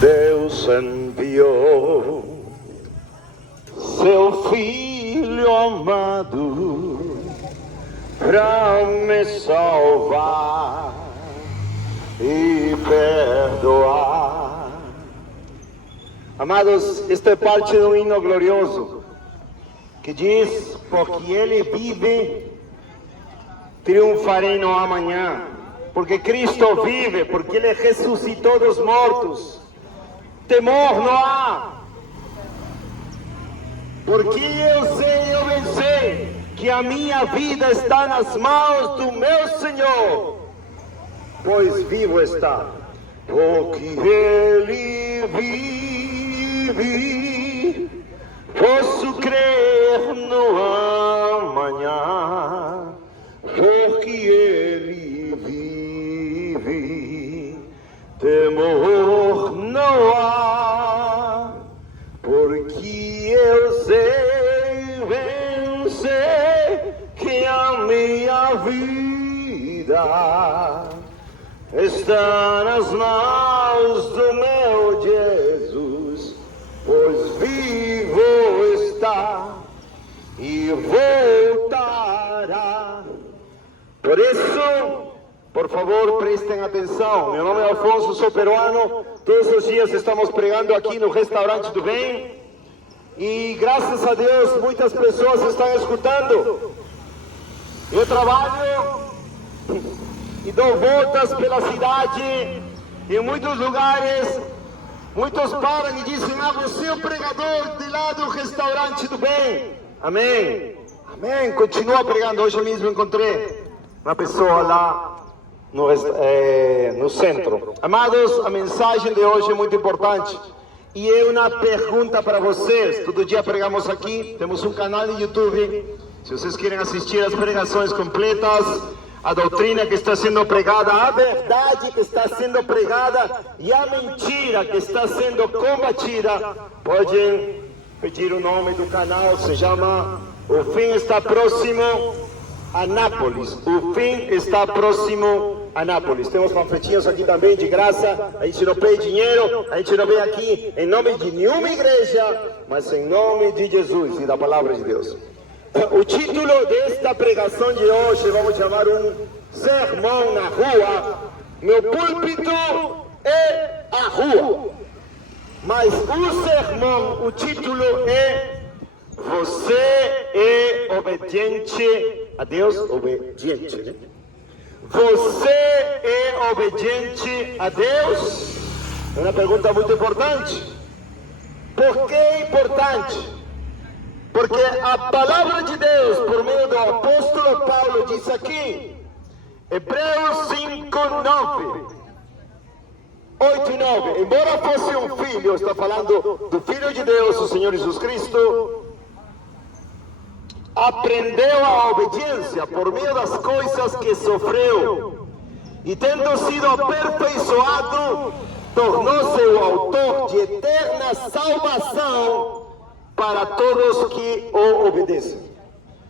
Deus enviou seu Filho amado para me salvar e perdoar. Amados, esta é parte de um hino glorioso que diz: porque Ele vive, triunfarei no amanhã. Porque Cristo vive, porque Ele ressuscitou dos mortos. Temor não há, porque eu sei, eu bem sei, que a minha vida está nas mãos do meu Senhor, pois vivo está. Porque Ele vive, posso crer no amanhã, porque Ele vive, temor não há, porque eu sei, vencer, que a minha vida está nas mãos do meu Jesus, pois vivo está e voltará. Por isso, por favor, prestem atenção. Meu nome é Alfonso, sou peruano. Todos os dias estamos pregando aqui no Restaurante do Bem. E graças a Deus, muitas pessoas estão escutando. Eu trabalho e dou voltas pela cidade. Em muitos lugares, muitos param e dizem: ah, você é o pregador de lá do Restaurante do Bem. Amém. Amém. Continua pregando. Hoje mesmo encontrei uma pessoa lá no centro. Amados, a mensagem de hoje é muito importante. E é uma pergunta para vocês. Todo dia pregamos aqui. Temos um canal no YouTube. Se vocês querem assistir as pregações completas, a doutrina que está sendo pregada, a verdade que está sendo pregada e a mentira que está sendo combatida, podem pedir o nome do canal. Se chama O Fim Está Próximo, Anápolis. O fim está próximo, Anápolis. Temos panfletinhos aqui também de graça. A gente não pede dinheiro, a gente não vem aqui em nome de nenhuma igreja, mas em nome de Jesus e da palavra de Deus. O título desta pregação de hoje vamos chamar um sermão na rua. Meu púlpito é a rua, mas o sermão, o título é: você é obediente a Deus? Obediente, né? Você é obediente a Deus? É uma pergunta muito importante. Por que é importante? Porque a palavra de Deus, por meio do apóstolo Paulo, diz aqui, Hebreus 5:9, 8 e 9, embora fosse um filho, está falando do Filho de Deus, o Senhor Jesus Cristo, aprendeu a obediência por meio das coisas que sofreu, e tendo sido aperfeiçoado, tornou-se o autor de eterna salvação para todos que o obedecem.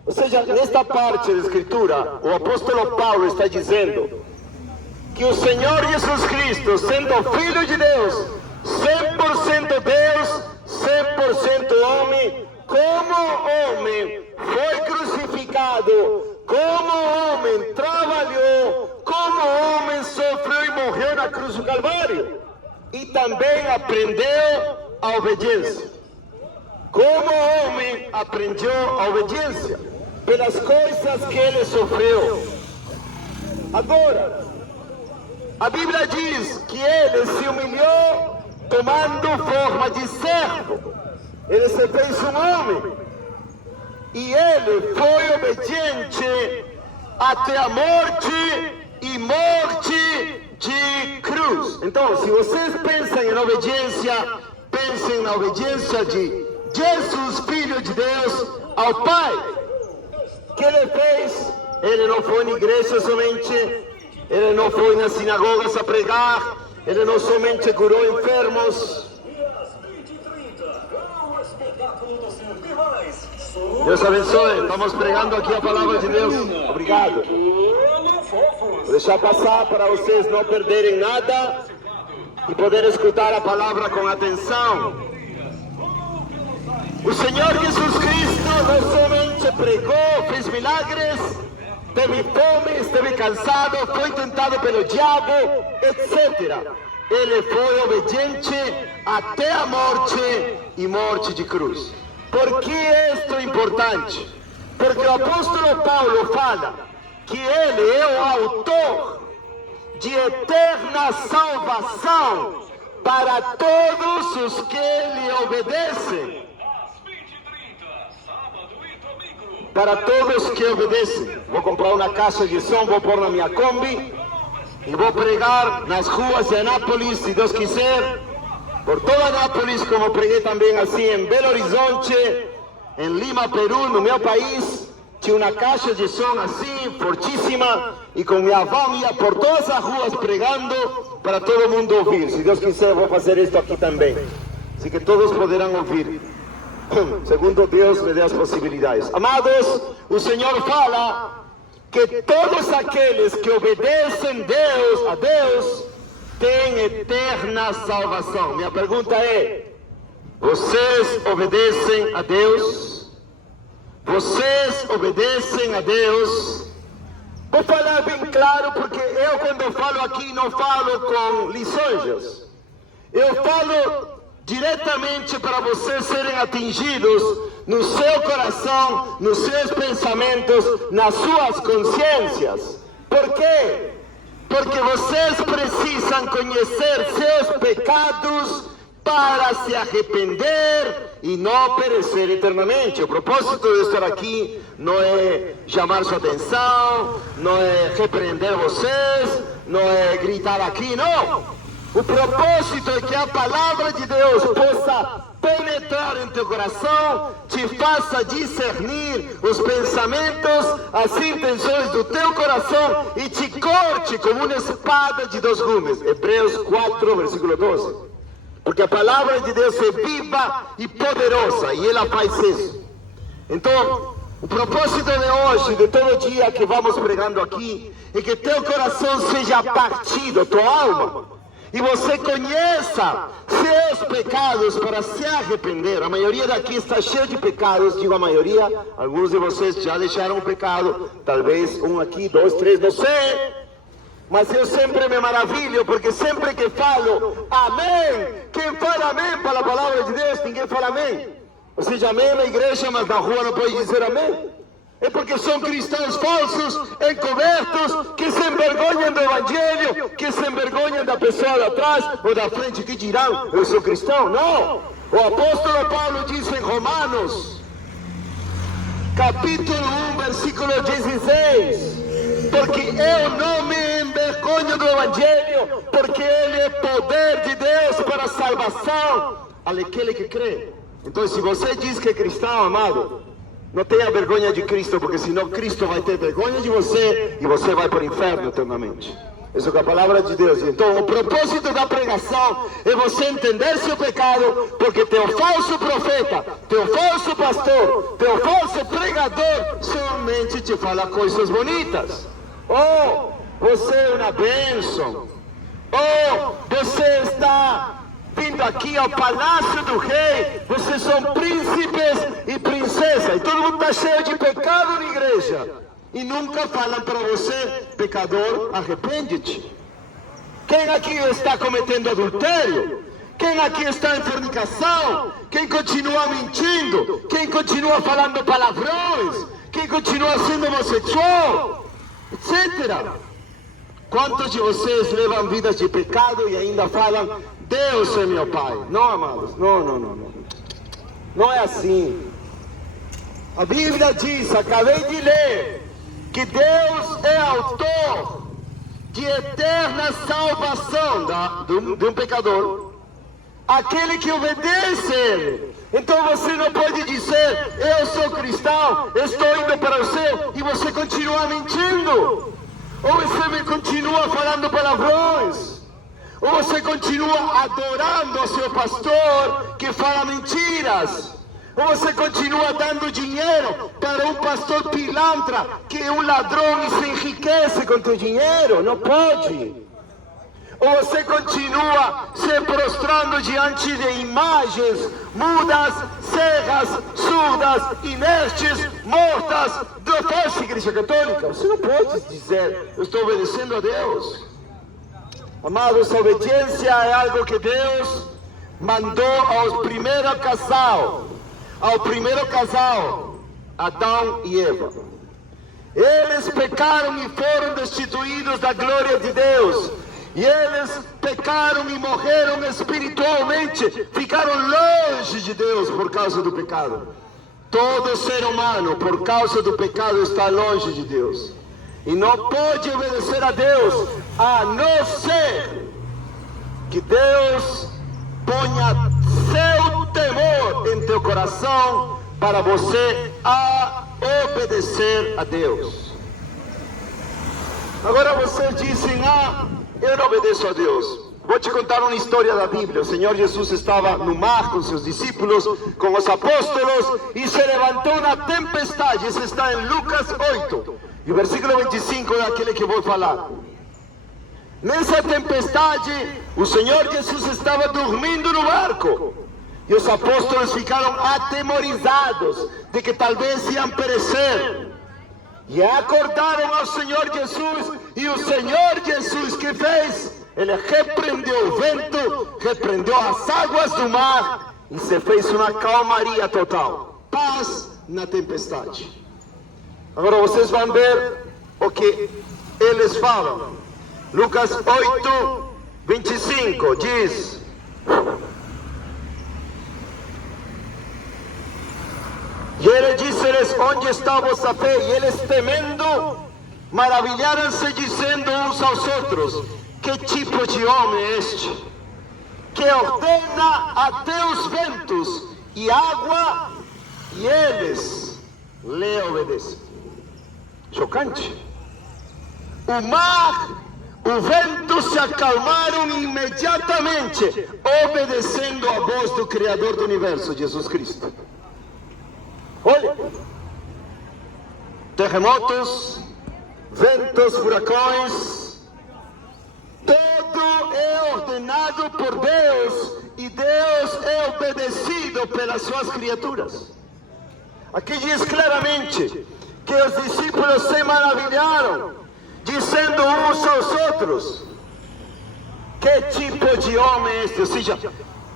Ou seja, nesta parte da Escritura, o apóstolo Paulo está dizendo que o Senhor Jesus Cristo, sendo Filho de Deus, 100% Deus, 100% homem, como homem foi crucificado, como homem trabalhou, como homem sofreu e morreu na cruz do Calvário, e também aprendeu a obediência. Como homem aprendeu a obediência pelas coisas que ele sofreu. Agora, a Bíblia diz que ele se humilhou tomando forma de servo. Ele se fez um homem e ele foi obediente até a morte e morte de cruz. Então, se vocês pensam em obediência, pensem na obediência de Jesus, Filho de Deus, ao Pai. O que ele fez? Ele não foi na igreja somente, ele não foi nas sinagogas a pregar, ele não somente curou enfermos. Deus abençoe, estamos pregando aqui a palavra de Deus. Obrigado. Vou deixar passar para vocês não perderem nada. e poder escutar a palavra com atenção. O Senhor Jesus Cristo não somente pregou, fez milagres, teve fome, esteve cansado, foi tentado pelo diabo, etc. Ele foi obediente até a morte e morte de cruz. Por que isto é importante? Porque o apóstolo Paulo fala que ele é o autor de eterna salvação para todos os que lhe obedecem. Para todos que obedecem. Vou comprar uma caixa de som, vou pôr na minha Kombi e vou pregar nas ruas de Anápolis, se Deus quiser, por toda Anápolis, como preguei também assim em Belo Horizonte, em Lima, Peru, no meu país. Tinha uma caixa de som assim, fortíssima, e com minha avó ia por todas as ruas pregando para todo mundo ouvir. Se Deus quiser, vou fazer isto aqui também, assim que todos poderão ouvir, segundo Deus me dê as possibilidades. Amados, o Senhor fala que todos aqueles que obedecem a Deus têm eterna salvação. Minha pergunta é: vocês obedecem a Deus? Vocês obedecem a Deus? Vou falar bem claro, porque eu quando falo aqui não falo com lisonjas. Eu falo diretamente para vocês serem atingidos no seu coração, nos seus pensamentos, nas suas consciências. Por quê? Porque vocês precisam conhecer seus pecados para se arrepender e não perecer eternamente. O propósito de estar aqui não é chamar sua atenção, não é repreender vocês, não é gritar aqui, não. O propósito é que a palavra de Deus possa penetrar em teu coração, te faça discernir os pensamentos, as intenções do teu coração e te corte como uma espada de dois gumes. Hebreus 4, versículo 12. Porque a palavra de Deus é viva e poderosa e ela faz isso. Então, o propósito de hoje, de todo dia que vamos pregando aqui, é que teu coração seja partido, tua alma, e você conheça seus pecados para se arrepender. A maioria daqui está cheia de pecados, digo a maioria, alguns de vocês já deixaram o pecado, talvez um aqui, dois, três, não sei. Mas eu sempre me maravilho, porque sempre que falo amém, quem fala amém para a palavra de Deus, ninguém fala amém. Ou seja, amém na igreja, mas na rua não pode dizer amém. É porque são cristãos falsos, encobertos, que se envergonham do evangelho, que se envergonham da pessoa de atrás ou da frente, que dirão, eu sou cristão. Não! O apóstolo Paulo diz em Romanos, capítulo 1, versículo 16, porque eu não me envergonho do evangelho, porque ele é poder de Deus para a salvação àquele que crê. Então, se você diz que é cristão, amado, não tenha vergonha de Cristo, porque senão Cristo vai ter vergonha de você e você vai para o inferno eternamente. Isso é a palavra de Deus. Então, o propósito da pregação é você entender seu pecado, porque teu falso profeta, teu falso pastor, teu falso pregador somente te fala coisas bonitas. Oh, você é uma bênção. Oh, você está vindo aqui ao palácio do rei. Vocês são príncipes e princesas. E todo mundo está cheio de pecado na igreja. E nunca falam para você, pecador, arrepende-te. Quem aqui está cometendo adultério? Quem aqui está em fornicação? Quem continua mentindo? Quem continua falando palavrões? Quem continua sendo homossexual? Etc. Quantos de vocês levam vidas de pecado e ainda falam, Deus é meu Pai? Não, amados, não. Não é assim. A Bíblia diz, acabei de ler, que Deus é autor de eterna salvação de um pecador, aquele que obedece a Ele. Então você não pode dizer, eu sou cristão, estou indo para o céu, e você continua mentindo, ou você continua falando palavrões, ou você continua adorando o seu pastor que fala mentiras, ou você continua dando dinheiro para um pastor pilantra, que é um ladrão e se enriquece com teu dinheiro. Não pode. Ou você continua se prostrando diante de imagens mudas, cegas, surdas, inertes, mortas da falsa Igreja Católica? Você não pode dizer, eu estou obedecendo a Deus. Amados, a obediência é algo que Deus mandou ao primeiro casal, Adão e Eva. Eles pecaram e foram destituídos da glória de Deus. E eles pecaram e morreram espiritualmente, ficaram longe de Deus por causa do pecado. Todo ser humano, por causa do pecado, está longe de Deus. E não pode obedecer a Deus, a não ser que Deus ponha seu temor em teu coração para você obedecer a Deus. Agora vocês dizem, eu não obedeço a Deus. Vou te contar uma história da Bíblia. O Senhor Jesus estava no mar com seus discípulos, com os apóstolos, e se levantou uma tempestade. Isso está em Lucas 8, e o versículo 25 é aquele que vou falar. Nessa tempestade, o Senhor Jesus estava dormindo no barco. E os apóstolos ficaram atemorizados de que talvez iam perecer. E acordaram ao Senhor Jesus, e o Senhor Jesus que fez? Ele repreendeu o vento, repreendeu as águas do mar, e se fez uma calmaria total. Paz na tempestade. Agora vocês vão ver o que eles falam. Lucas 8, 25 diz: e ele disse-lhes, onde está a vossa fé? E eles, temendo, maravilharam-se, dizendo uns aos outros, que tipo de homem é este, que ordena até os ventos e água, e eles lhe obedecem. Chocante. O mar, o vento se acalmaram imediatamente, obedecendo a voz do Criador do Universo, Jesus Cristo. Olha, terremotos, ventos, furacões, tudo é ordenado por Deus, e Deus é obedecido pelas suas criaturas. Aqui diz claramente que os discípulos se maravilharam, dizendo uns aos outros, que tipo de homem é este? Ou seja,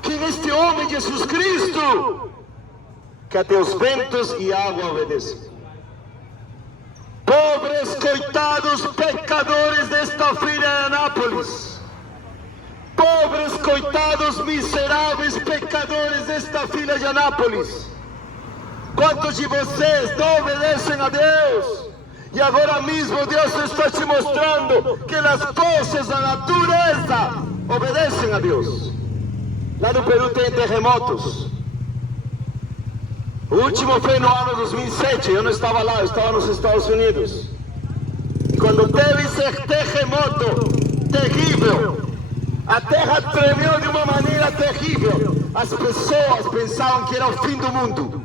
quem é este homem, Jesus Cristo, que até os ventos e água obedecem? Pobres, coitados, pecadores desta filha de Anápolis. Pobres, coitados, miseráveis pecadores desta filha de Anápolis. Quantos de vocês não obedecem a Deus? E agora mesmo Deus está te mostrando que as forças da natureza obedecem a Deus. Lá no Peru tem terremotos. O último foi no ano 2007, eu não estava lá, eu estava nos Estados Unidos. E quando teve esse terremoto terrível, a terra tremeu de uma maneira terrível. As pessoas pensavam que era o fim do mundo.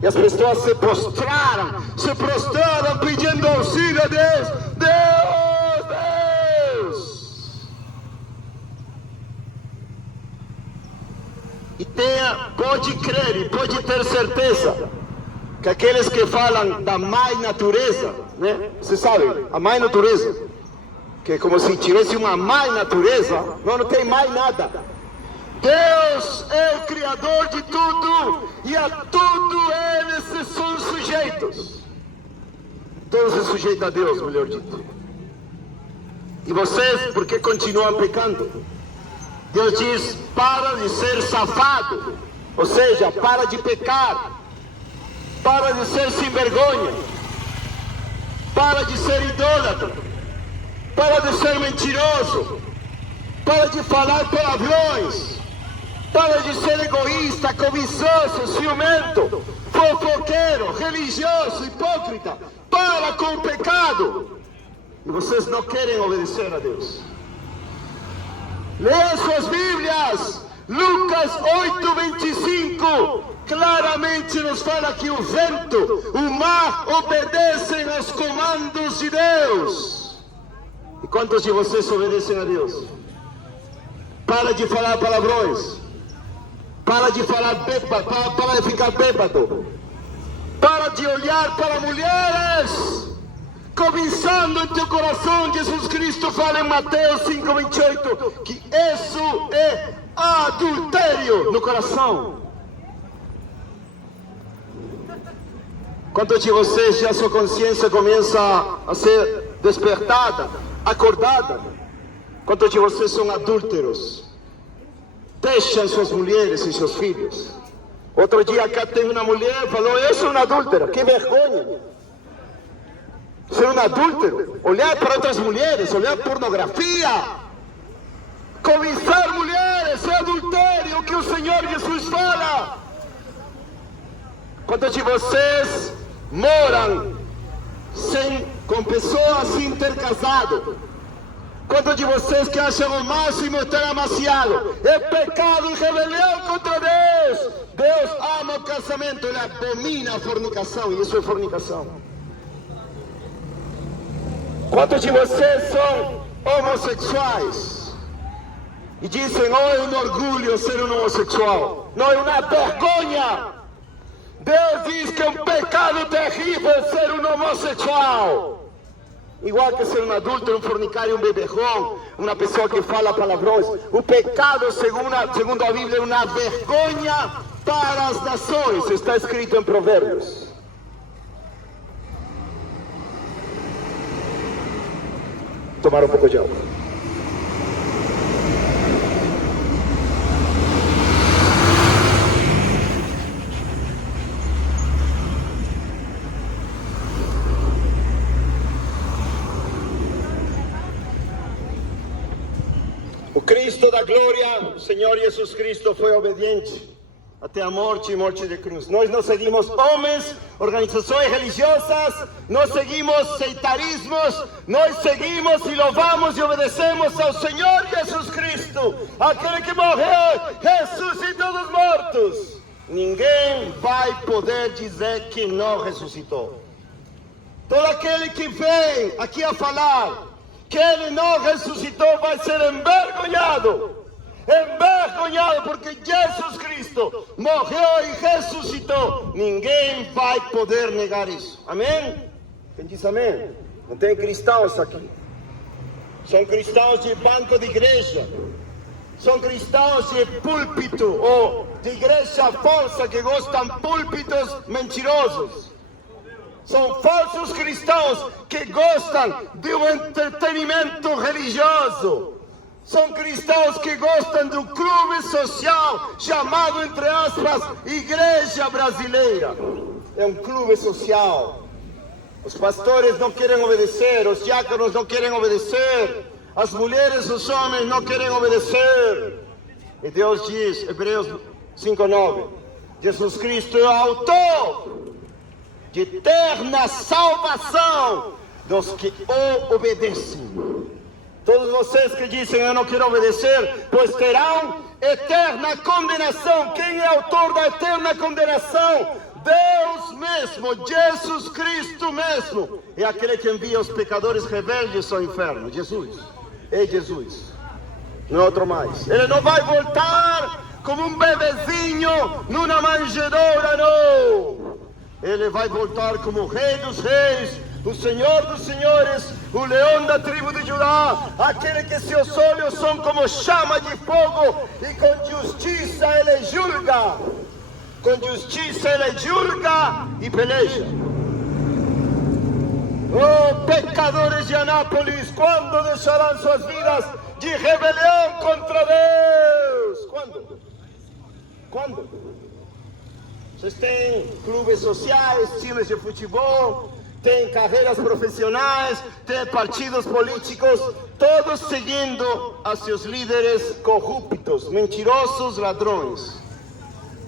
E as pessoas se prostraram pedindo auxílio a Deus. Deus, Deus! E pode crer e pode ter certeza que aqueles que falam da mãe natureza, né? Você sabe, a mãe natureza, que é como se tivesse uma mãe natureza, não tem mais nada. Deus é o Criador de tudo, e a tudo eles são sujeitos. Todos se sujeitam a Deus, melhor dito. E vocês, por que continuam pecando? Deus diz, para de ser safado, ou seja, para de pecar, para de ser sem vergonha, para de ser idólatra, para de ser mentiroso, para de falar palavrões, para de ser egoísta, cobiçoso, ciumento, fofoqueiro, religioso, hipócrita. Para com o pecado. E vocês não querem obedecer a Deus. Leiam suas Bíblias. Lucas 8:25 claramente nos fala que o vento, o mar obedecem aos comandos de Deus. E quantos de vocês obedecem a Deus? Para de falar palavrões. Para de falar bêbado, para de ficar bêbado. Para de olhar para mulheres. Começando em teu coração, Jesus Cristo fala em Mateus 5:28 que isso é adultério no coração. Quantos de vocês já sua consciência começa a ser despertada, acordada? Quantos de vocês são adúlteros? Deixam suas mulheres e seus filhos. Outro dia cá teve uma mulher e falou: eu sou uma adúltera, que vergonha. Ser um adúltero, olhar para outras mulheres, olhar pornografia, cobiçar mulheres, é adultério, o que o Senhor Jesus fala. Quantos de vocês moram com pessoas sem ter casado? Quantos de vocês que acham o máximo estar amaciado? É pecado e rebelião contra Deus. Deus ama o casamento, Ele abomina a fornicação, e isso é fornicação. Quantos de vocês são homossexuais? E dizem: oh, é um orgulho ser um homossexual. Não, é uma vergonha. Deus diz que é um pecado terrível ser um homossexual. Igual que ser um adúltero, um fornicário, um beberrão, uma pessoa que fala palavrões. O pecado, segundo a Bíblia, é uma vergonha para as nações. Está escrito em Provérbios. Tomar um pouco de água. O Cristo da glória, o Senhor Jesus Cristo, foi obediente até a morte e morte de cruz. Nós não seguimos homens, organizações religiosas, não seguimos seitarismos, nós seguimos e louvamos e obedecemos ao Senhor Jesus Cristo, aquele que morreu, ressuscitou dos mortos. Ninguém vai poder dizer que não ressuscitou. Todo aquele que vem aqui a falar que Ele não ressuscitou vai ser envergonhado. Envergonhado, porque Jesus Cristo morreu e ressuscitou. Ninguém vai poder negar isso. Amém? Quem diz amém? Não tem cristãos aqui. São cristãos de banco de igreja. São cristãos de púlpito ou de igreja falsa que gostam de púlpitos mentirosos. São falsos cristãos que gostam de um entretenimento religioso. São cristãos que gostam do clube social chamado, entre aspas, Igreja Brasileira. É um clube social. Os pastores não querem obedecer, os diáconos não querem obedecer, as mulheres e os homens não querem obedecer. E Deus diz, Hebreus 5:9, Jesus Cristo é o autor de eterna salvação dos que o obedecem. Todos vocês que dizem eu não quero obedecer, pois terão eterna condenação. Quem é autor da eterna condenação? Deus mesmo, Jesus Cristo mesmo. É aquele que envia os pecadores rebeldes ao inferno. Jesus. É Jesus. Não é outro mais. Ele não vai voltar como um bebezinho numa manjedoura, não. Ele vai voltar como o Rei dos Reis, o Senhor dos Senhores, o leão da tribo de Judá, aquele que seus olhos são como chama de fogo, e com justiça Ele julga. Com justiça Ele julga e peleja. Oh, pecadores de Anápolis, quando deixarão suas vidas de rebelião contra Deus? Quando? Quando? Vocês têm clubes sociais, times de futebol, tem carreiras profissionais, tem partidos políticos, todos seguindo a seus líderes corruptos, mentirosos, ladrões.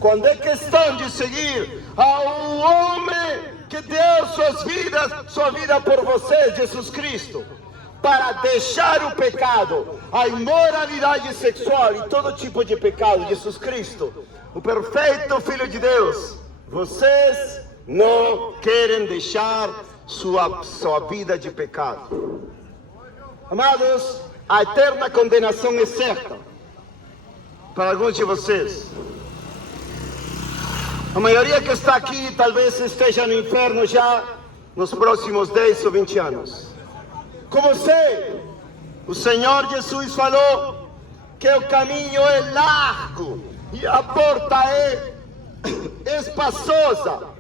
Quando é questão de seguir ao homem que deu sua vida por vocês, Jesus Cristo, para deixar o pecado, a imoralidade sexual e todo tipo de pecado, Jesus Cristo, o perfeito Filho de Deus, vocês não querem deixar sua vida de pecado. Amados, a eterna condenação é certa. para alguns de vocês. A maioria que está aqui talvez esteja no inferno já nos próximos 10 ou 20 anos. Como sei, o Senhor Jesus falou que o caminho é largo e a porta é espaçosa.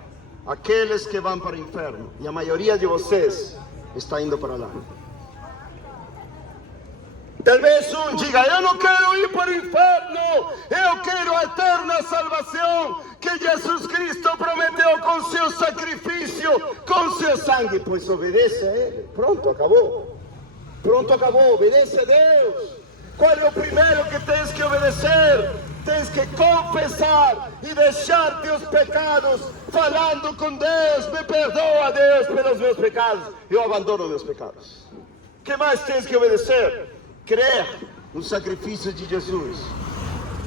Aqueles que vão para o inferno, e a maioria de vocês está indo para lá. Talvez um diga: eu não quero ir para o inferno, eu quero a eterna salvação que Jesus Cristo prometeu com seu sacrifício, com seu sangue. Pois obedece a Ele. Pronto, acabou. Pronto, acabou. Obedece a Deus. Qual é o primeiro que tens que obedecer? Tens que confessar e deixar teus pecados, falando com Deus: me perdoa, Deus, pelos meus pecados, eu abandono meus pecados. O que mais tens que obedecer? Crer no sacrifício de Jesus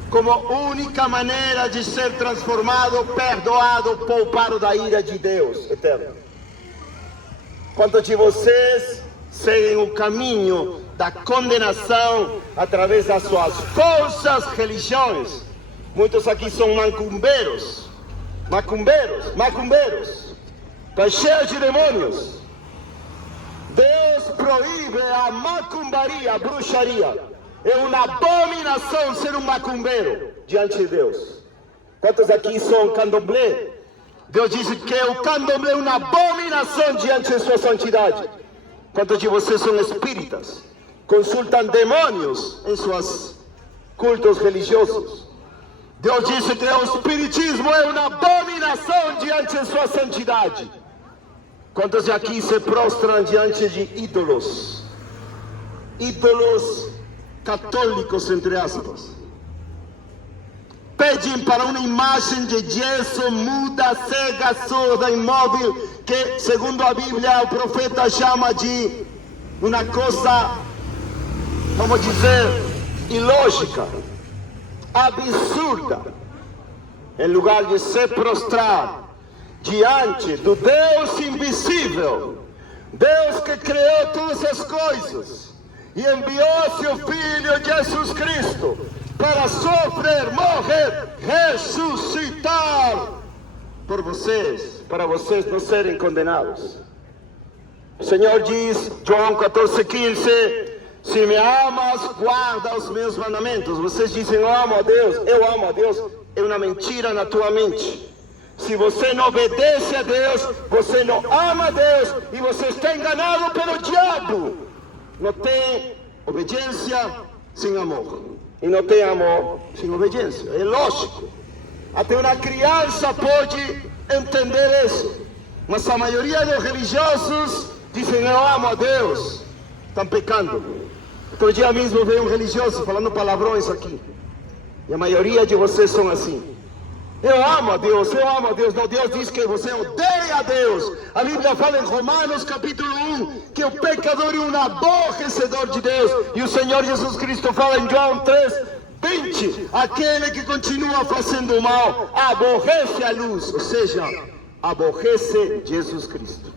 como única maneira de ser transformado, perdoado, poupado da ira de Deus eterno. Quantos de vocês seguem o caminho da condenação através das suas falsas religiões? Muitos aqui são macumbeiros, está cheio de demônios. Deus proíbe a macumbaria, a bruxaria. É uma abominação ser um macumbeiro diante de Deus. Quantos aqui são candomblé? Deus disse que o candomblé é uma abominação diante de sua santidade. Quantos de vocês são espíritas? Consultam demônios em seus cultos religiosos. Deus disse que o espiritismo é uma abominação diante de sua santidade. Quantos aqui se prostram diante de ídolos? Ídolos católicos, entre aspas. Pedem para uma imagem de gesso, muda, cega, surda, imóvel, que segundo a Bíblia o profeta chama de uma coisa, vamos dizer, ilógica, absurda. Em lugar de se prostrar diante do Deus invisível, Deus que criou todas as coisas e enviou seu Filho Jesus Cristo para sofrer, morrer, ressuscitar por vocês, para vocês não serem condenados. O Senhor diz, João 14:15, se me amas, guarda os meus mandamentos. Vocês dizem, eu amo a Deus, é uma mentira na tua mente. Se você não obedece a Deus, você não ama a Deus e você está enganado pelo diabo. Não tem obediência sem amor. E não tem amor sem obediência. É lógico. Até uma criança pode entender isso. Mas a maioria dos religiosos dizem, eu amo a Deus. Estão pecando. Outro dia mesmo veio um religioso falando palavrões aqui. E a maioria de vocês são assim. Eu amo a Deus. Não, Deus diz que você odeia a Deus. A Bíblia fala em Romanos capítulo 1 que o pecador é um aborrecedor de Deus. E o Senhor Jesus Cristo fala em João 3:20, aquele que continua fazendo o mal aborrece a luz, ou seja, aborrece Jesus Cristo.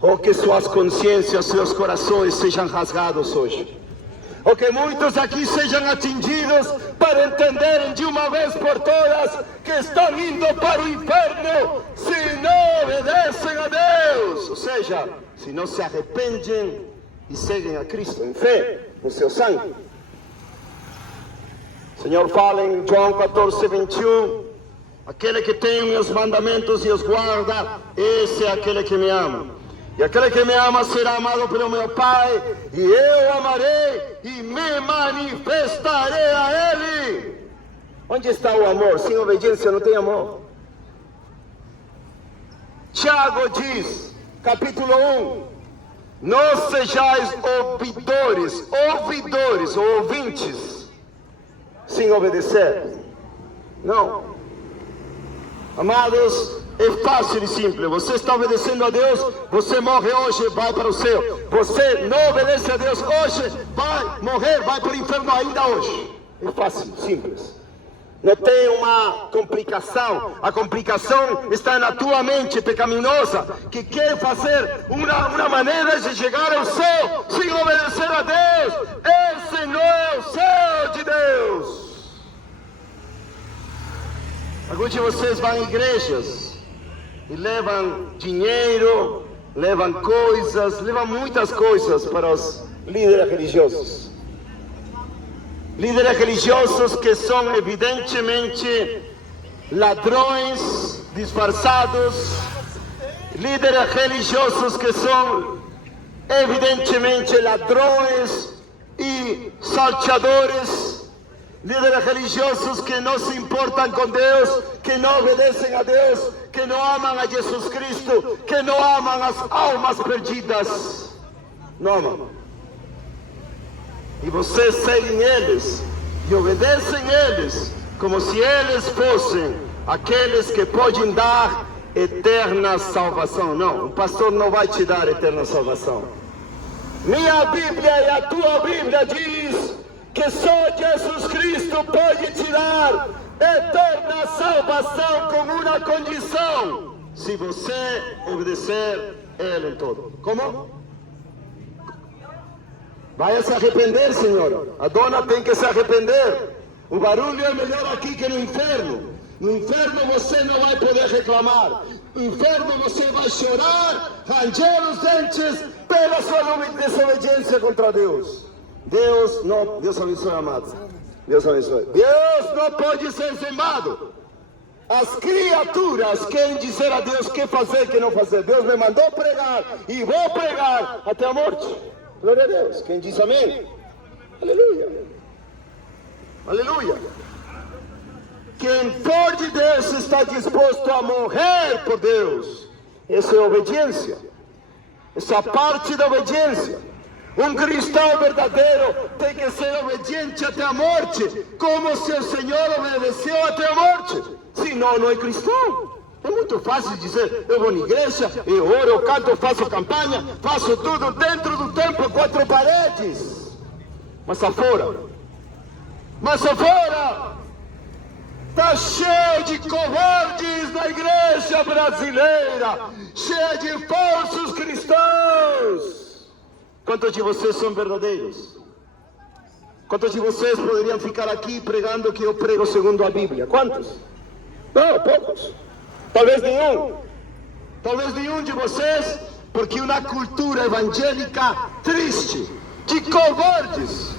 Ou que suas consciências, seus corações sejam rasgados hoje. Ou que muitos aqui sejam atingidos para entenderem de uma vez por todas que estão indo para o inferno se não obedecem a Deus. Ou seja, se não se arrependem e seguem a Cristo em fé, no seu sangue. O Senhor fala em João 14:21, aquele que tem meus mandamentos e os guarda, esse é aquele que me ama. E aquele que me ama será amado pelo meu Pai, e eu amarei e me manifestarei a Ele. Onde está o amor? Sem obediência não tem amor. Tiago diz, capítulo 1, não sejais ouvidores ou ouvintes, sem obedecer. Não. Amados, é fácil e simples. Você está obedecendo a Deus, você morre hoje, vai para o céu. Você não obedece a Deus hoje, vai morrer, vai para o inferno ainda hoje. É fácil, simples. Não tem uma complicação. A complicação está na tua mente pecaminosa, que quer fazer uma maneira de chegar ao céu sem obedecer a Deus. Esse não é o céu de Deus. Alguns de vocês vão em igrejas e levam dinheiro, levam coisas, levam muitas coisas para os líderes religiosos. Líderes religiosos que são evidentemente ladrões disfarçados, líderes religiosos que são evidentemente ladrões e salteadores, líderes religiosos que não se importam com Deus, que não obedecem a Deus, que não amam a Jesus Cristo, que não amam as almas perdidas. Não amam. E vocês seguem eles e obedecem eles como se eles fossem aqueles que podem dar eterna salvação. Não, o pastor não vai te dar eterna salvação. Minha Bíblia e a tua Bíblia diz que só Jesus Cristo pode te dar eterna salvação com uma condição: se você obedecer Ele em todo. Como? Vai se arrepender, Senhor. A dona tem que se arrepender. O barulho é melhor aqui que no inferno. No inferno você não vai poder reclamar. No inferno você vai chorar, ranger os dentes pela sua desobediência contra Deus. Deus abençoe, amados. Deus abençoe. Deus não pode ser zombado. As criaturas querem dizer a Deus o que fazer e o que não fazer. Deus me mandou pregar e vou pregar até a morte. Glória a Deus. Quem diz amém? Aleluia. Aleluia. Quem for de Deus está disposto a morrer por Deus. Essa é a obediência. Essa é a parte da obediência. Um cristão verdadeiro tem que ser obediente até a morte, como se o Senhor obedeceu até a morte. Senão, não é cristão. É muito fácil dizer: eu vou na igreja, eu oro, eu canto, eu faço campanha, faço tudo dentro do templo, 4 paredes. Mas afora, está cheio de covardes na igreja brasileira, cheio de falsos cristãos. Quantos de vocês são verdadeiros? Quantos de vocês poderiam ficar aqui pregando que eu prego segundo a Bíblia? Quantos? Não, poucos. Talvez nenhum de vocês, porque uma cultura evangélica triste, de covardes,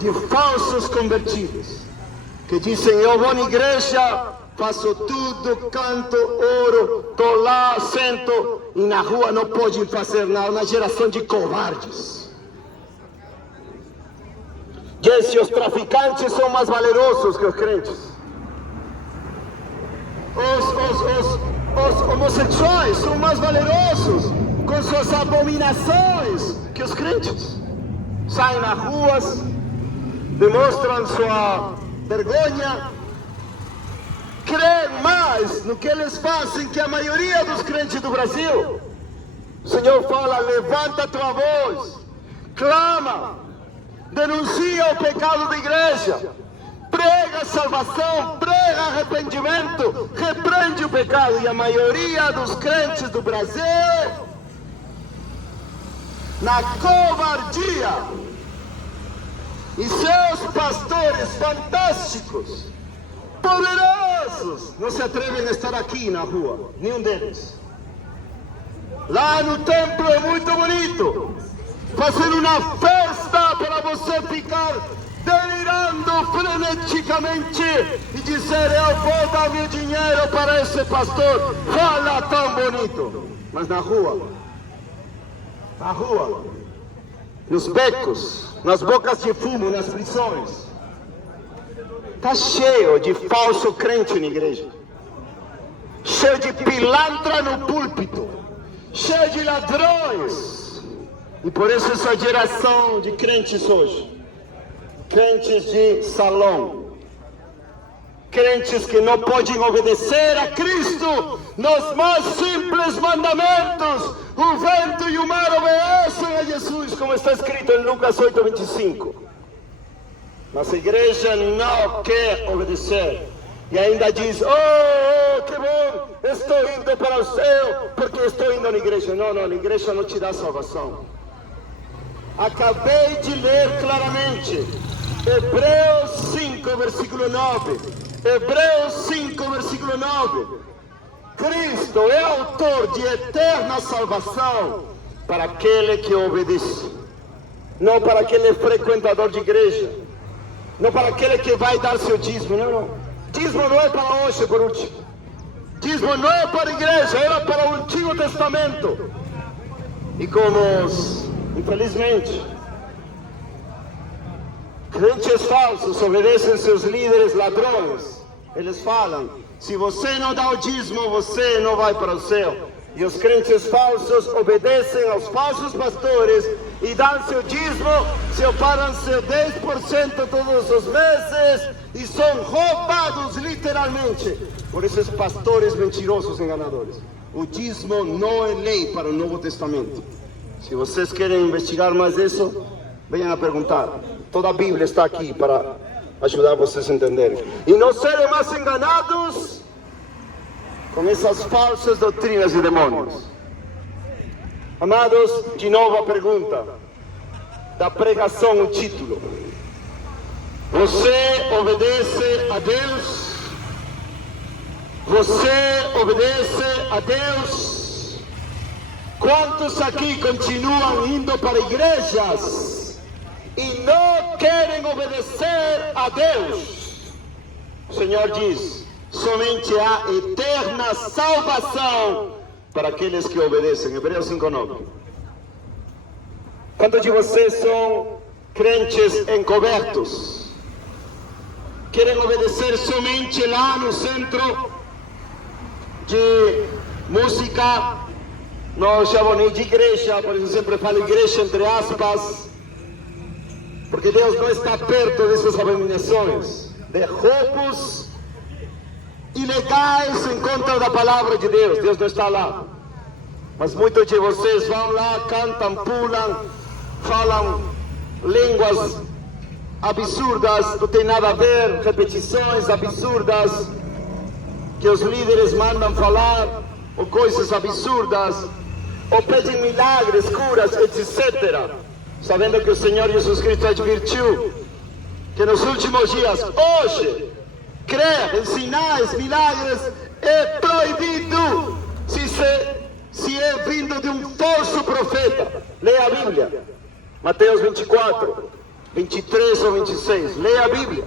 de falsos convertidos, que dizem: eu vou na igreja, faço tudo, canto, oro, estou lá, sento, e na rua não podem fazer nada. Uma geração de covardes. Diz: os traficantes são mais valerosos que os crentes. Os homossexuais são mais valerosos com suas abominações que os crentes. Saem nas ruas, demonstram sua vergonha, creem mais no que eles fazem que a maioria dos crentes do Brasil. O Senhor fala: levanta tua voz, clama, denuncia o pecado da igreja, prega salvação, prega arrependimento, repreende o pecado. E a maioria dos crentes do Brasil, na covardia, e seus pastores fantásticos, poderosos, não se atrevem a estar aqui na rua, nenhum deles. Lá no templo é muito bonito, fazer uma festa para você ficar delirando freneticamente e dizer: eu vou dar meu dinheiro para esse pastor. Fala tão bonito. Mas na rua, nos becos, nas bocas de fumo, nas prisões, está cheio de falso crente na igreja, cheio de pilantra no púlpito, cheio de ladrões. E por isso essa geração de crentes hoje, crentes de salão, crentes que não podem obedecer a Cristo nos mais simples mandamentos. O vento e o mar obedecem a Jesus, como está escrito em Lucas 8:25. Mas a igreja não quer obedecer. E ainda diz, oh, que bom, estou indo para o céu, porque estou indo na igreja. Não, a igreja não te dá salvação. Acabei de ler claramente, Hebreus 5, versículo 9. Hebreus 5, versículo 9. Cristo é autor de eterna salvação para aquele que obedece. Não para aquele frequentador de igreja. Não para aquele que vai dar seu dízimo. Não. Dízimo não é para hoje, por último. Dízimo não é para a igreja, era para o Antigo Testamento. E como, infelizmente, crentes falsos obedecem seus líderes ladrões, eles falam, se você não dá o dízimo, você não vai para o céu. E os crentes falsos obedecem aos falsos pastores e dão seu dízimo, separam seu 10% todos os meses e são roubados literalmente por esses pastores mentirosos enganadores. O dízimo não é lei para o Novo Testamento. Se vocês querem investigar mais isso, venham a perguntar. Toda a Bíblia está aqui para ajudar vocês a entenderem. E não serem mais enganados com essas falsas doutrinas de demônios. Amados, de novo a pergunta da pregação, o título. Você obedece a Deus? Você obedece a Deus? Quantos aqui continuam indo para igrejas e não querem obedecer a Deus? O Senhor diz, somente há eterna salvação para aqueles que obedecem. Hebreus 5:9. Quantos de vocês são crentes encobertos? Querem obedecer somente lá no centro de música, no chamam de igreja, por isso sempre falo igreja entre aspas, porque Deus não está perto dessas abominações, de roubos ilegais em contra da palavra de Deus. Deus não está lá. Mas muitos de vocês vão lá, cantam, pulam, falam línguas absurdas, não tem nada a ver, repetições absurdas que os líderes mandam falar, ou coisas absurdas, ou pedem milagres, curas, etc. Sabendo que o Senhor Jesus Cristo advertiu que nos últimos dias, hoje, crer em sinais, milagres é proibido se é vindo de um falso profeta. Leia a Bíblia, Mateus 24, 23 ou 26, leia a Bíblia.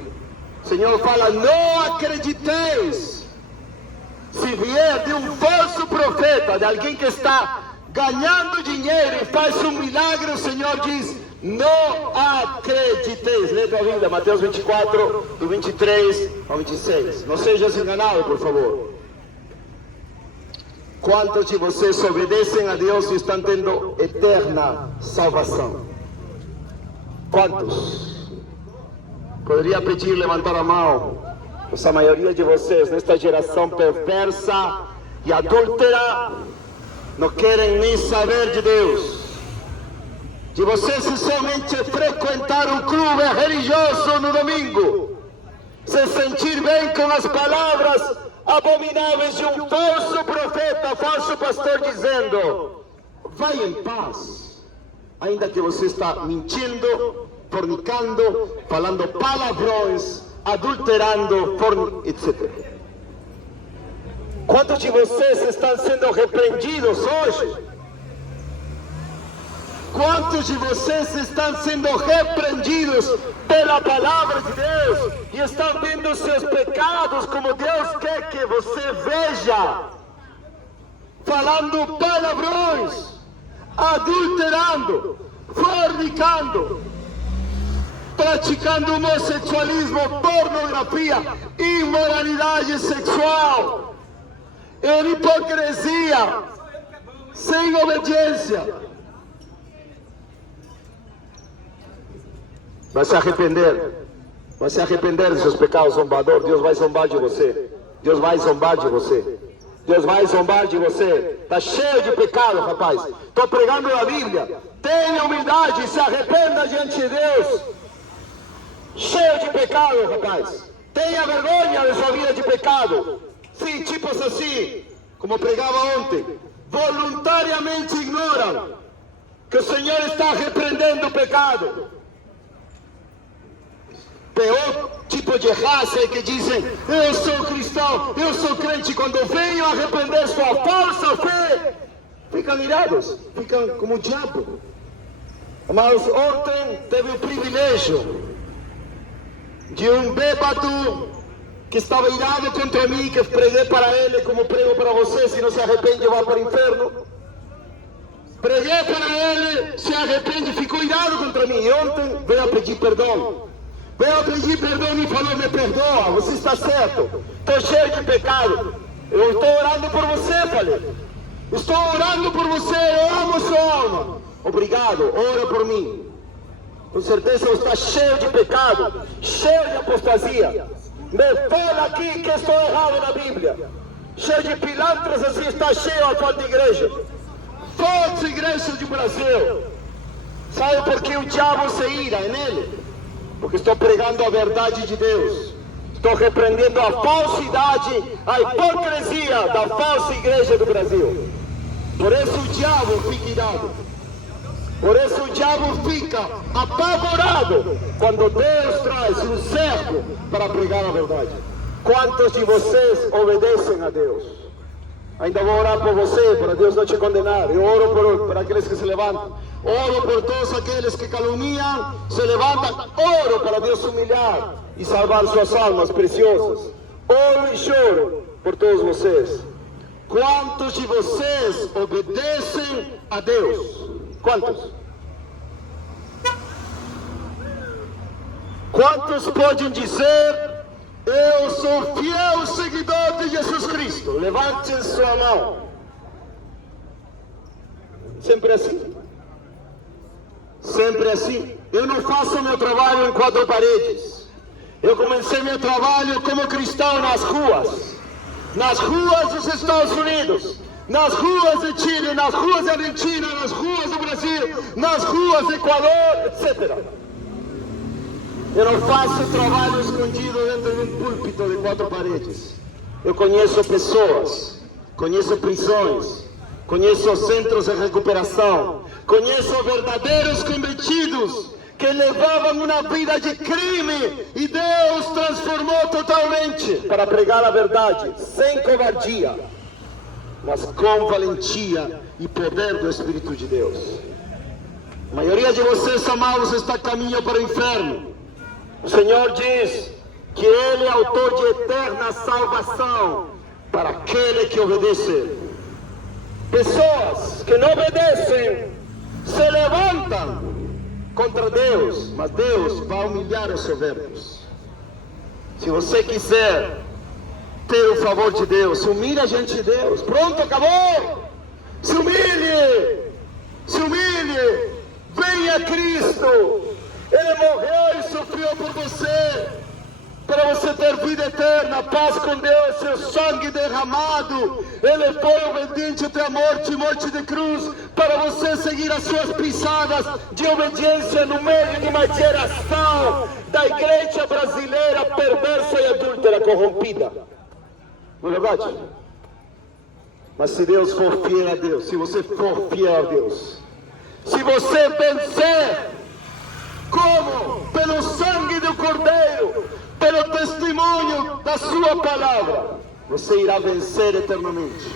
O Senhor fala, não acrediteis se vier de um falso profeta, de alguém que está ganhando dinheiro e faz um milagre. O Senhor diz, não acrediteis. Leia a Bíblia, Mateus 24, do 23 ao 26. Não sejas enganado, por favor. Quantos de vocês obedecem a Deus e estão tendo eterna salvação? Quantos? Poderia pedir levantar a mão. Pois a maioria de vocês, nesta geração perversa e adúltera, não querem nem saber de Deus. De vocês se somente frequentar um clube religioso no domingo, se sentir bem com as palavras abomináveis de um falso profeta, falso pastor, dizendo, vai em paz, ainda que você está mentindo, fornicando, falando palavrões, adulterando, etc. Quantos de vocês estão sendo repreendidos hoje? Quantos de vocês estão sendo repreendidos pela palavra de Deus e estão vendo seus pecados como Deus quer que você veja? Falando palavrões, adulterando, fornicando, praticando homossexualismo, pornografia, imoralidade sexual, em hipocrisia, sem obediência. Vai se arrepender dos seus pecados, zombador. Deus vai zombar de você. Deus vai zombar de você. Deus vai zombar de você. Está cheio de pecado, rapaz. Estou pregando a Bíblia. Tenha humildade e se arrependa diante de Deus. Cheio de pecado, rapaz. Tenha vergonha de sua vida de pecado. Sim, tipos assim, como pregava ontem, voluntariamente ignoram que o Senhor está repreendendo o pecado. Pior tipo de raça é que dizem: eu sou cristão, eu sou crente. Quando venham a arrepender sua falsa fé, ficam irados, ficam como o diabo. Mas ontem teve o privilégio de um bêbado que estava irado contra mim, que preguei para ele como prego para você: se não se arrepende vai para o inferno. Preguei para ele, se arrepende, ficou irado contra mim. E ontem veio a pedir perdão. Veio a pedir perdão e falou: me perdoa, você está certo, estou cheio de pecado. Eu estou orando por você, falei. Estou orando por você, eu amo sua alma. Obrigado, ora por mim. Com certeza você está cheio de pecado, cheio de apostasia. Me fala aqui que estou errado na Bíblia. Cheio de pilantras assim, está cheio a falta de igreja. Falsas igrejas do Brasil. Sabe por que o diabo se ira nele? Porque estou pregando a verdade de Deus. Estou repreendendo a falsidade, a hipocrisia da falsa igreja do Brasil. Por isso o diabo fica irado. Por isso o diabo fica apavorado quando Deus traz um servo para pregar a verdade. Quantos de vocês obedecem a Deus? Ainda vou orar por você, para Deus não te condenar. Eu oro por aqueles que se levantam. Oro por todos aqueles que caluniam, se levantam. Oro para Deus humilhar e salvar suas almas preciosas. Oro e choro por todos vocês. Quantos de vocês obedecem a Deus? Quantos? Quantos podem dizer: eu sou fiel seguidor de Jesus Cristo? Levante sua mão. Sempre assim. Sempre assim. Eu não faço meu trabalho em quatro paredes. Eu comecei meu trabalho como cristão nas ruas. Nas ruas dos Estados Unidos, nas ruas de Chile, nas ruas da Argentina, nas ruas do Brasil, nas ruas do Equador, etc. Eu não faço trabalho escondido dentro de um púlpito de quatro paredes. Eu conheço pessoas, conheço prisões, conheço centros de recuperação, conheço verdadeiros convertidos que levavam uma vida de crime e Deus transformou totalmente para pregar a verdade, sem covardia, mas com valentia e poder do Espírito de Deus. A maioria de vocês, amados, está a caminho para o inferno. O Senhor diz que Ele é autor de eterna salvação para aquele que obedece. Pessoas que não obedecem se levantam contra Deus, mas Deus vai humilhar os soberbos. Se você quiser ter o favor de Deus, se humilhe diante de Deus. Pronto, acabou. Se humilhe, se humilhe. Venha a Cristo. Ele morreu e sofreu por você, para você ter vida eterna, paz com Deus, seu sangue derramado. Ele foi obediente até a morte, morte de cruz, para você seguir as suas pisadas de obediência no meio de uma geração da igreja brasileira perversa e adúltera, corrompida. Não é verdade? Mas se Deus for fiel a Deus, se você for fiel a Deus, se você vencer, como? Pelo sangue do Cordeiro, pelo testemunho da sua palavra, você irá vencer eternamente.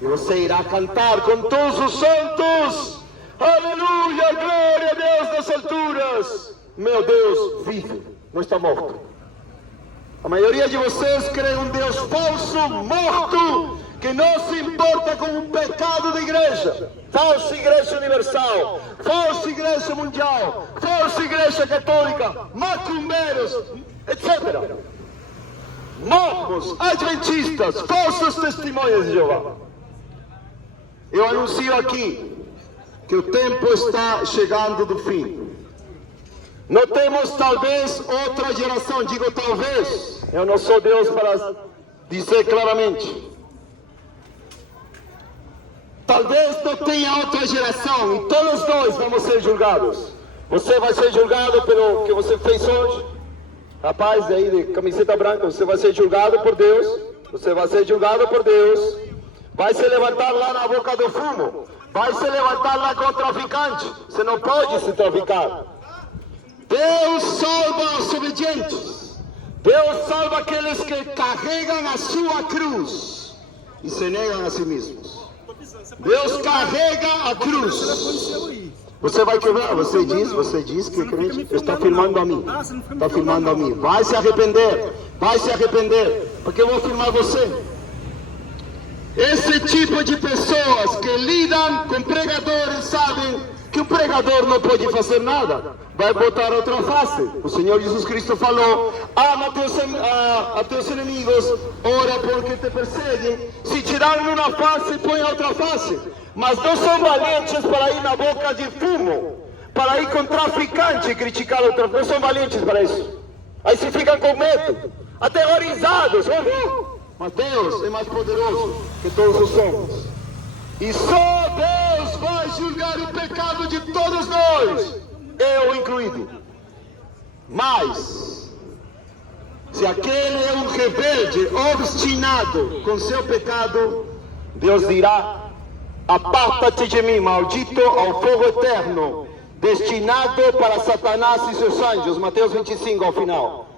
E você irá cantar com todos os santos: aleluia, glória a Deus nas alturas. Meu Deus vive, não está morto. A maioria de vocês crê em um Deus falso, morto, que não se importa com o pecado da igreja. Falsa igreja universal, falsa igreja mundial, falsa igreja católica, macumbeiros, etc. Mormons, adventistas, falsos testemunhas de Jeová. Eu anuncio aqui que o tempo está chegando do fim. Não temos talvez outra geração, digo talvez, eu não sou Deus para dizer claramente. Talvez não tenha outra geração e todos nós vamos ser julgados. Você vai ser julgado pelo que você fez hoje. Rapaz aí de camiseta branca, você vai ser julgado por Deus. Você vai ser julgado por Deus. Vai se levantar lá na boca do fumo. Vai se levantar lá com o traficante. Você não pode se traficar. Deus salva os obedientes. Deus salva aqueles que carregam a sua cruz e se negam a si mesmos. Deus carrega a cruz. Você vai quebrar, você diz que crente está filmando a mim. Está filmando a mim. Vai se arrepender, porque eu vou filmar você. Esse tipo de pessoas que lidam com pregadores sabem que o pregador não pode fazer nada. Vai botar outra face. O Senhor Jesus Cristo falou: ama a teus inimigos, ora porque te perseguem. Se tiraram uma face, põe a outra face. Mas não são valentes para ir na boca de fumo, para ir com traficante e criticar o traficante. Não são valentes para isso. Aí se ficam com medo, aterrorizados. Mas Deus é mais poderoso que todos os homens. E só Deus vai julgar o pecado de todos nós, eu incluído. Mas, se aquele é um rebelde, obstinado com seu pecado, Deus dirá: aparta-te de mim, maldito, ao fogo eterno, destinado para Satanás e seus anjos. Mateus 25 ao final.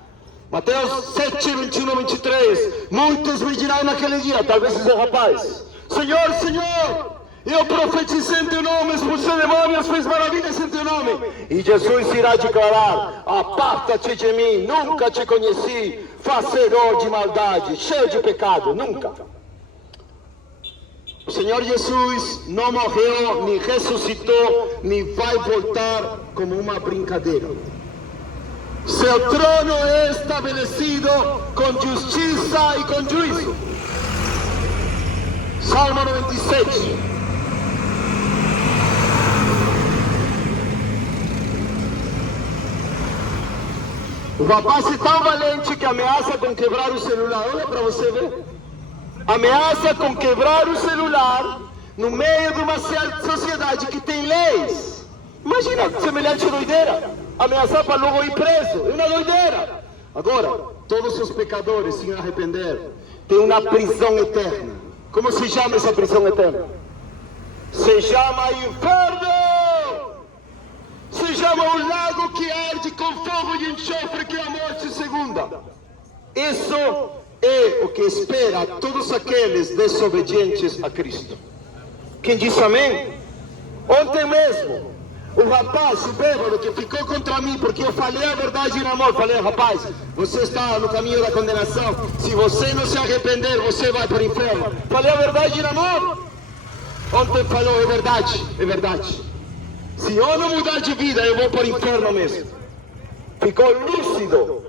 Mateus 7, 21, 23. Muitos me dirão naquele dia, talvez esse rapaz: Senhor, Senhor, eu profetizei em teu nome, expulsei demônios, fiz maravilhas em teu nome. E Jesus irá declarar: aparta-te de mim, nunca te conheci, fazedor de maldade, cheio de pecado, nunca. O Senhor Jesus não morreu, nem ressuscitou, nem vai voltar como uma brincadeira. Seu trono é estabelecido com justiça e com juízo. Salmo 97. O rapaz é tão valente que ameaça com quebrar o celular. Olha para você ver. Ameaça com quebrar o celular no meio de uma sociedade que tem leis. Imagina, semelhante doideira. Ameaçar para logo ir preso. É uma doideira. Agora, todos os pecadores, se arrepender, têm uma prisão eterna. Como se chama essa prisão eterna? Se chama inferno! Se chama o lago que arde com fogo e enxofre, que é a morte segunda. Isso é o que espera todos aqueles desobedientes a Cristo. Quem diz amém? Ontem mesmo, o rapaz, o bêbado, que ficou contra mim porque eu falei a verdade em amor. Falei: rapaz, você está no caminho da condenação. Se você não se arrepender, você vai para o inferno. Falei a verdade em amor. Ontem falou: é verdade, é verdade. Se eu não mudar de vida, eu vou para o inferno mesmo. Ficou lúcido,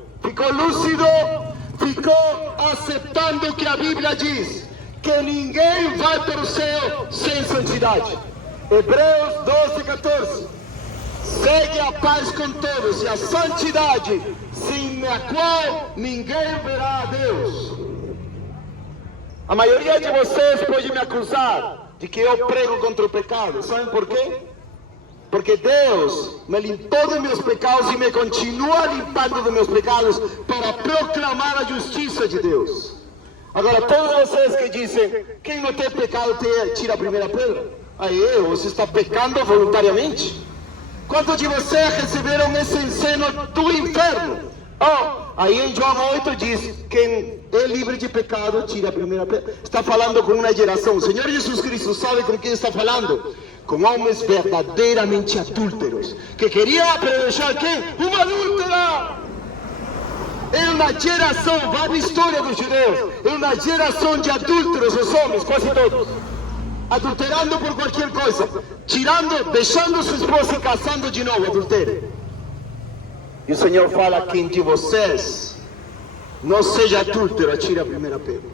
ficou aceitando que a Bíblia diz que ninguém vai para o céu sem santidade. Hebreus 12, 14. Segue a paz com todos e a santidade, sem a qual ninguém verá a Deus. A maioria de vocês pode me acusar de que eu prego contra o pecado. Sabem por quê? Porque Deus me limpou dos meus pecados e me continua limpando dos meus pecados para proclamar a justiça de Deus. Agora, todos vocês que dizem: quem não tem pecado, tira a primeira pedra. Aí, você está pecando voluntariamente? Quantos de vocês receberam esse ensino do inferno? Aí em João 8 diz: quem é livre de pecado, tira a primeira pedra. Está falando com uma geração. O Senhor Jesus Cristo sabe com quem está falando. Com homens verdadeiramente adúlteros, que queriam apedrejar quem? Uma adúltera! É uma geração, vai na história dos judeus, é uma geração de adúlteros, os homens, quase todos. Adulterando por qualquer coisa, tirando, deixando sua esposa e casando de novo, adultério. E o Senhor fala: quem de vocês não seja adúltero, atire a primeira pedra.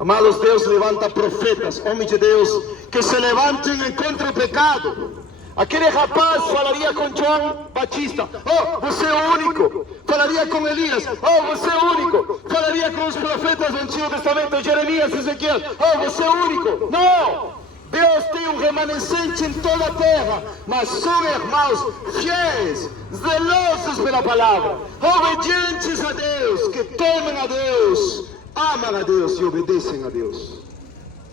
Amados, Deus levanta profetas, homens de Deus, que se levantem contra o pecado. Aquele rapaz falaria com João Batista: você é o único. Falaria com Elias: você é o único. Falaria com os profetas do Antigo Testamento, Jeremias, Ezequiel: você é o único. Não! Deus tem um remanescente em toda a terra, mas são irmãos fiéis, zelosos pela palavra, obedientes a Deus, que temem a Deus, amam a Deus e obedecem a Deus.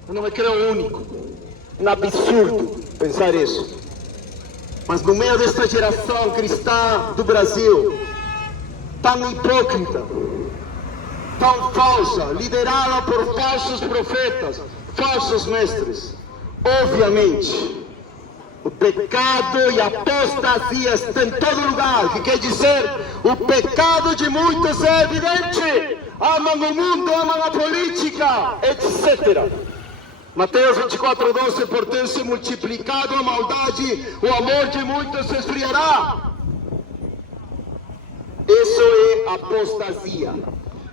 Eu não me creio único, um absurdo pensar isso. Mas no meio desta geração cristã do Brasil, tão hipócrita, tão falsa, liderada por falsos profetas, falsos mestres, obviamente, o pecado e a apostasia estão em todo lugar, que quer dizer, o pecado de muitos é evidente, amam o mundo, amam a política, etc. Mateus 24:12, por ter se multiplicado a maldade, o amor de muitos se esfriará. Isso é apostasia.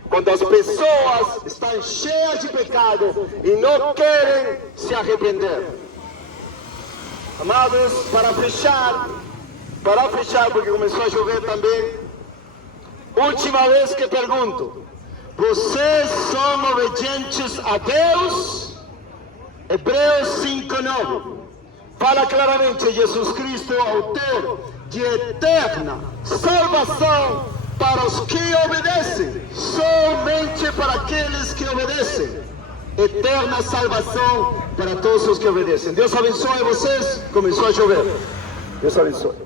Quando as pessoas estão cheias de pecado e não querem se arrepender. Amados, para fechar, porque começou a chover também, última vez que pergunto, vocês são obedientes a Deus? Hebreus 5:9 fala claramente: Jesus Cristo é autor de eterna salvação para os que obedecem, somente para aqueles que obedecem. Eterna salvação para todos os que obedecem. Deus abençoe vocês. Começou a chover. Deus abençoe.